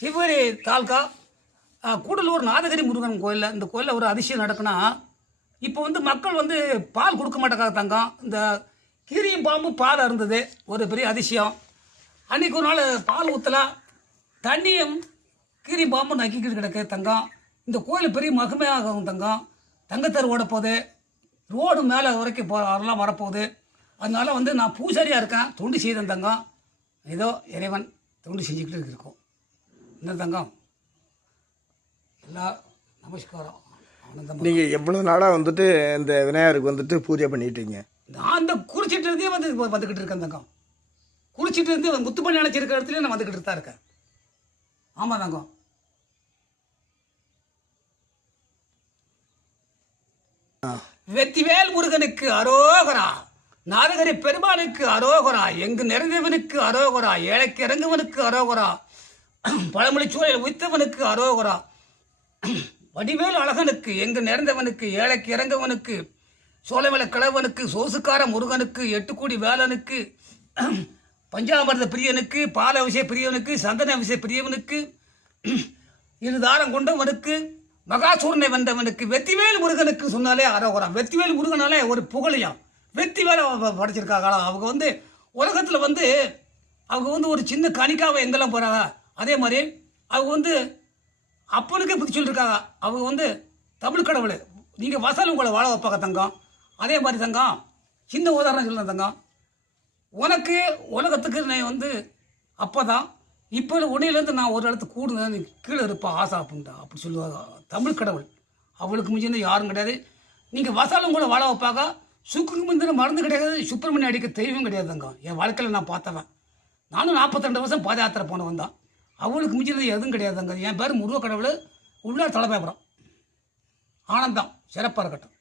சிவகிரி தாலுக்கா கூடலூர் நாதகிரி முருகன் கோயிலில் இந்த கோயிலில் ஒரு அதிசயம் நடக்குன்னா, இப்போ வந்து மக்கள் வந்து பால் கொடுக்க மாட்டேங்காத தங்கம். இந்த கீரியும் பாம்பு பால் இருந்தது ஒரு பெரிய அதிசயம். அன்றைக்கி ஒரு நாள் பால் ஊற்றலாம், தண்ணியும் கீரி பாம்பு நக்கிக்கிட்டு கிடக்கு தங்கம். இந்த கோயில் பெரிய மகிமையாகும் தங்கம். தங்கத்தர் ஓட போகுது, ரோடு மேலே வரைக்கும் அதெல்லாம் வரப்போகுது. அதனால வந்து நான் பூசாரியாக இருக்கேன், தொண்டு செய்தேன் தங்கம். ஏதோ இறைவன் தொண்டு செஞ்சுக்கிட்டு இருக்கோம். என்ன தங்கம், எல்லா நமஸ்காரம். நீங்கள் எவ்வளோ நாளாக வந்துட்டு இந்த விநாயகருக்கு வந்துட்டு பூஜை பண்ணிட்டீங்க? நான் அந்த குறிச்சிட்டு இருந்தே வந்துக்கிட்டு இருக்கேன் தங்கம். குறிச்சிட்டு இருந்து முத்து பண்ணி அணைச்சிருக்க இடத்துல நான் வந்துக்கிட்டு தான் இருக்கேன். ஆமாம் தங்கம். வெத்திவேல் முருகனுக்கு அரோகரா, நாதகரி பெருமானுக்கு அரோகரா, எங்கு நிறைந்தவனுக்கு அரோகரா, ஏழைக்கு இறங்குவனுக்கு அரோகரா, பழமொழி சூழல் உய்த்தவனுக்கு அரோகரா, வடிவேல் அழகனுக்கு, எங்கு நிறைந்தவனுக்கு, ஏழைக்கு இறங்கவனுக்கு, சோழமலை கிழவனுக்கு, சோசுக்கார முருகனுக்கு, எட்டுக்கூடி வேலனுக்கு, பஞ்சாமிர்த பிரியனுக்கு, பால விஷய பிரியவனுக்கு, சந்தன விஷய பிரியவனுக்கு, இருதாரம் கொண்டவனுக்கு, மகாசூரனை வென்றவனுக்கு, வெத்திவேல் முருகனுக்கு சொன்னாலே அரோகரம். வெத்திவேல் முருகனாலே ஒரு புகழையாம். வெத்திவேலை படைச்சிருக்காங்க. அவங்க வந்து உலகத்தில் வந்து அவங்க வந்து ஒரு சின்ன கணிக்காவை எங்கெல்லாம் போகிறாங்க, அதே மாதிரி அவங்க வந்து அப்பனுக்கே பற்றி சொல்லியிருக்காங்க. அவங்க வந்து தமிழ் கடவுள். நீங்கள் வசல் உங்களை வாழ வைப்பாங்க தங்கம். அதே மாதிரி தங்கம், சின்ன உதாரணம் சொல்லலாம் தங்கம். உனக்கு உலகத்துக்கு நான் வந்து அப்போ தான், இப்போ உன்னையிலேருந்து நான் ஒரு இடத்துக்கு கூடுங்க, நீ கீழே இருப்பா ஆசை அப்படின்ட்டா அப்படி சொல்லுவாங்க. தமிழ் கடவுள் அவளுக்கு முடிஞ்சது யாரும் கிடையாது. நீங்கள் வசல் உங்களை வாழ வைப்பாங்க. சுக்குக்கு முந்தின மருந்து கிடையாது, சுப்பிரமணியம் அடிக்க தெய்வம் கிடையாது தங்கம். என் வாழ்க்கையில் நான் பார்த்தவன். நானும் 42 வருஷம் பாத யாத்திரை போனவன் தான். அவளுக்கு மிஞ்சினது எதுவும் கிடையாதுங்க. என் பேர் முருக கடவுள், உள்ளார் தலைமைப்புறம். ஆனந்தம் சிறப்பாக இருக்கட்டும்.